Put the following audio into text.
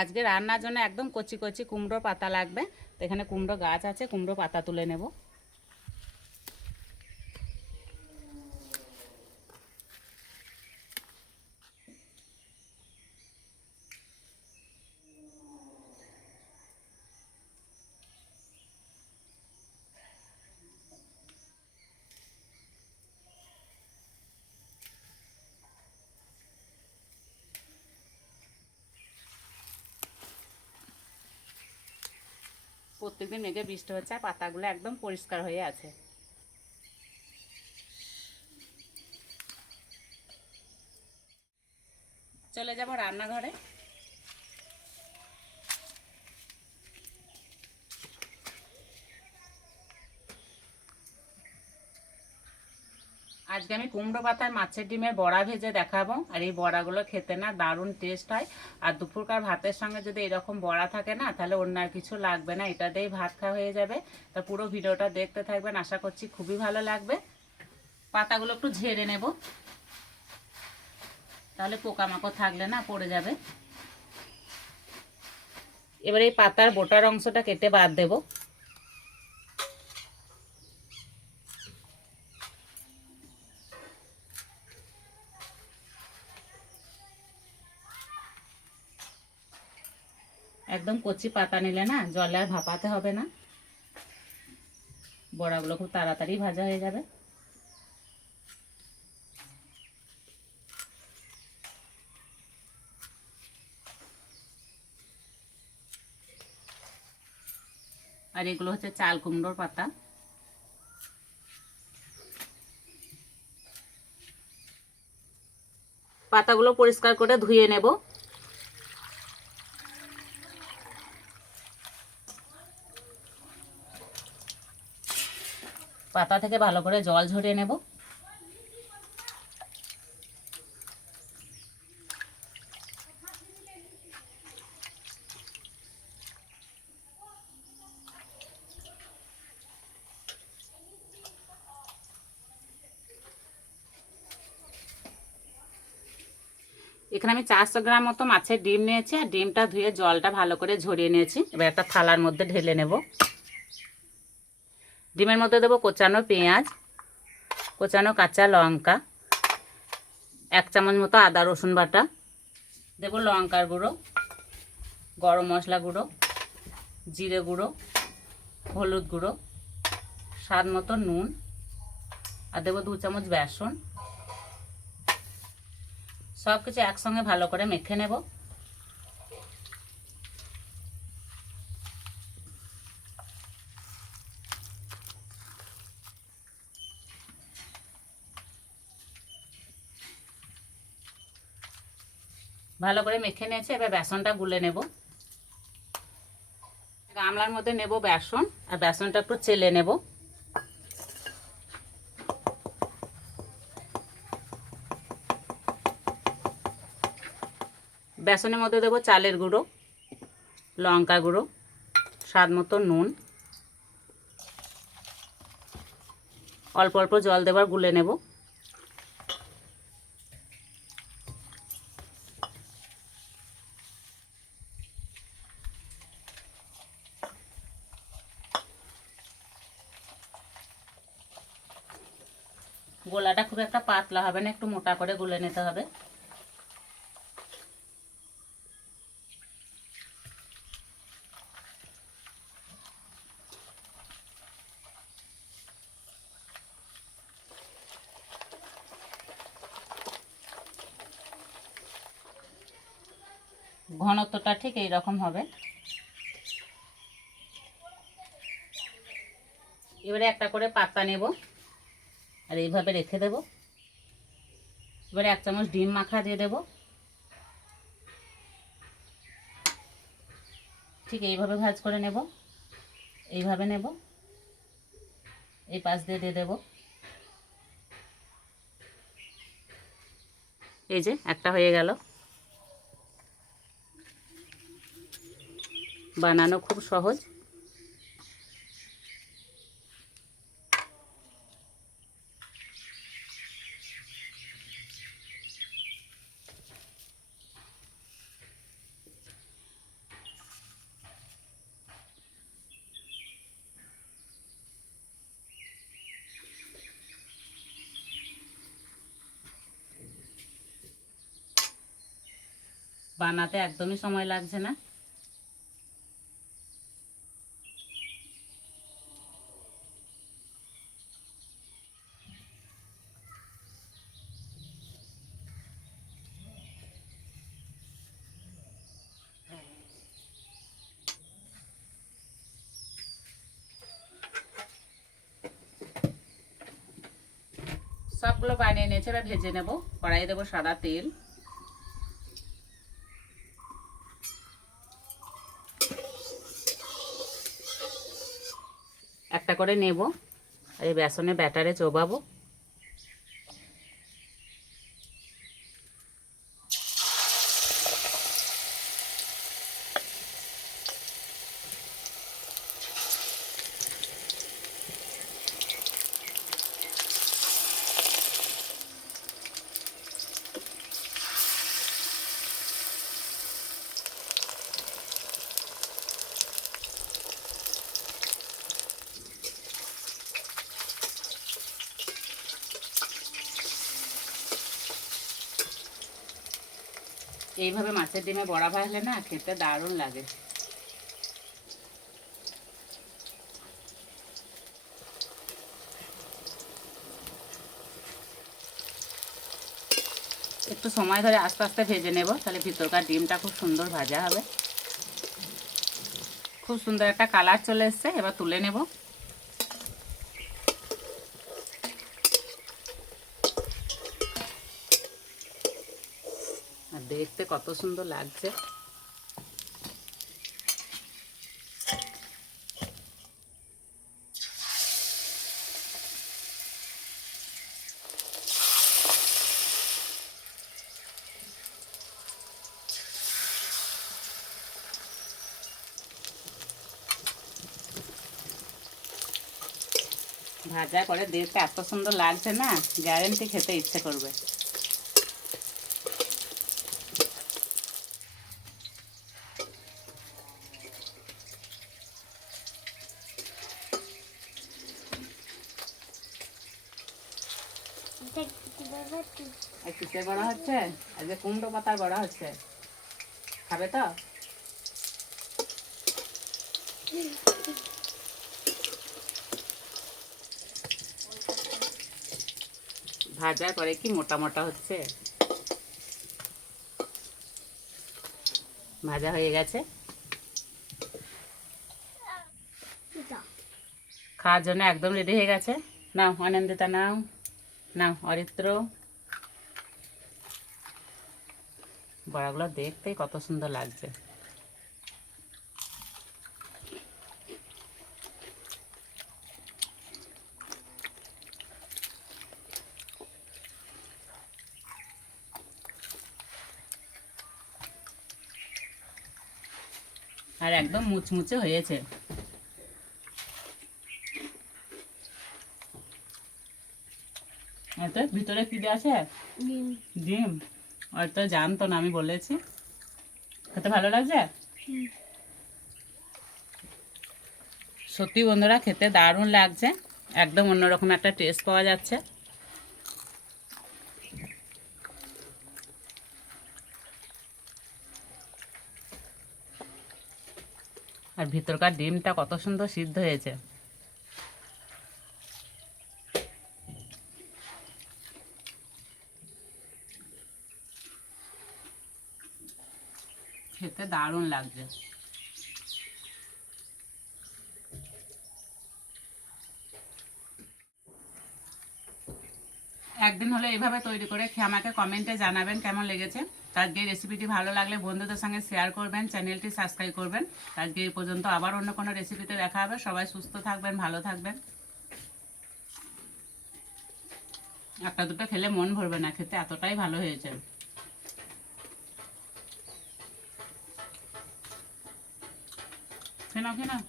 আজকে রান্নার জন্য একদম কচি কচি কুমড়ো পাতা লাগবে। তো এখানে কুমড়ো গাছ আছে, কুমড়ো পাতা তুলে নেব। প্রত্যেকদিন মেঘে বৃষ্টি হচ্ছে আর পাতাগুলো একদম পরিষ্কার হয়ে আছে। চলে যাব রান্নাঘরে। আজকে আমি কুমড়ো পাতার মাছের ডিমের বড়া ভেজে দেখাবো। আর এই বড়াগুলো খেতে না দারুণ টেস্ট হয়। আর দুপুরকার ভাতের সঙ্গে যদি এরকম বড়া থাকে না, তাহলে অন্য আর কিছু লাগবে না, এটা দিয়েই ভাত খাওয়া হয়ে যাবে। তা পুরো ভিডিওটা দেখতে থাকবেন, আশা করছি খুবই ভালো লাগবে। পাতাগুলো একটু ঝেড়ে নেব, তাহলে পোকামাকড় থাকলে না পড়ে যাবে। এবার এই পাতার বোটার অংশটা কেটে বাদ দেব। একদম কচি পাতা নিলে না জলে আর ভাপাতে হবে না, বড়াগুলো খুব তাড়াতাড়ি ভাজা হয়ে যাবে। আর এগুলো হচ্ছে চাল কুমড়োর পাতা। পাতাগুলো পরিষ্কার করে ধুয়ে নেব। পাতা থেকে ভালো করে জল ঝরিয়ে নেব। এখানে আমি 400 গ্রাম মতো মাছের ডিম নিয়েছি, আর ডিমটা ধুয়ে জলটা ভালো করে ঝরিয়ে নিয়েছি। এবার একটা থালার মধ্যে ঢেলে নেব। ডিমের মধ্যে দেবো কোচানো পেঁয়াজ, কোচানো কাঁচা লঙ্কা, 1 চামচ মতো আদা রসুন বাটা, দেবো লঙ্কার গুঁড়ো, গরম মশলা গুঁড়ো, জিরে গুঁড়ো, হলুদ গুঁড়ো, স্বাদ মতো নুন, আর দেবো 2 চামচ বেসন। সব কিছু একসঙ্গে ভালো করে মেখে নেব। ভালো করে মেখে নিয়েছি, এবার বেসনটা গুলে নেব। গামলার মধ্যে নেব বেসন, আর বেসনটা একটু চেলে নেব। বেসনের মধ্যে দেবো চালের গুঁড়ো, লঙ্কা গুঁড়ো, স্বাদ মতো নুন, অল্প অল্প জল দেবার গুলে নেব। গোলাটা খুব একটা পাতলা হবে না, একটু মোটা করে গুলে নিতে হবে। ঘনত্বটা ঠিক এই রকম হবে। এবারে একটা করে পাতা নেব, আর এইভাবে রেখে দেব। এবারে 1 চামচ ডিম মাখা দিয়ে দেব। ঠিক এইভাবে ভাজ করে নেব, এইভাবে নেব, এই পাশ দিয়ে দিয়ে দেব। এই যে একটা হয়ে গেল। বানানো খুব সহজ। বানাতে একদমই সময় লাগছে না। সবগুলো বানিয়ে নিয়েছে, এবার ভেজে নেব। কড়াইয়ে দেবো সাদা তেল। একটা করে নেব, আর এই বেসনের ব্যাটারে চোবাবো। এইভাবে মাছের ডিমে বড়া ভাজলে না খেতে দারুণ লাগে। একটু সময় ধরে আস্তে আস্তে ভেজে নেব, তাহলে ভিতরকার ডিমটা খুব সুন্দর ভাজা হবে। খুব সুন্দর একটা কালার চলে এসছে, এবার তুলে নেব। আর দেখতে কত সুন্দর লাগছে। ভাজা করে দেখতে এত সুন্দর লাগছে না, গ্যারেন্টি খেতে ইচ্ছে করবে। কিসের বড়া হচ্ছে? আজকে কুমড়ো পাতার বড়া হচ্ছে, খাবে তো? ভাজা করে কি মোটা মোটা হচ্ছে। ভাজা হয়ে গেছে, খাওয়ার জন্য একদম রেডি হয়ে গেছে। নাও অনিন্দিতা, নাও নাও অরিত্র। বড়াগুলো দেখতেই কত সুন্দর লাগছে। আর একদম মুচমুচে হয়েছে। এত ভিতরে কি আছে? ডিম। হয়তো জানতো না, আমি বলেছি। খেতে ভালো লাগছে? সত্যি বন্ধুরা, খেতে দারুণ লাগছে। একদম অন্যরকম একটা টেস্ট পাওয়া যাচ্ছে। আর ভিতরকার ডিমটা কত সুন্দর সিদ্ধ হয়েছে। খেতে দারুণ লাগছে। একদিন হলে এইভাবে তৈরি করে খেয়ে আমাকে কমেন্টে জানাবেন কেমন লেগেছে। আজকে এই রেসিপিটি ভালো লাগলে বন্ধুদের সঙ্গে শেয়ার করবেন, চ্যানেলটি সাবস্ক্রাইব করবেন। আজকে এই পর্যন্ত, আবার অন্য কোনো রেসিপিতে দেখা হবে। সবাই সুস্থ থাকবেন, ভালো থাকবেন। একটা দুটো খেলে মন ভরবে না, খেতে এতটাই ভালো হয়েছে। খেয়ে নাও, খেয়ে নাও।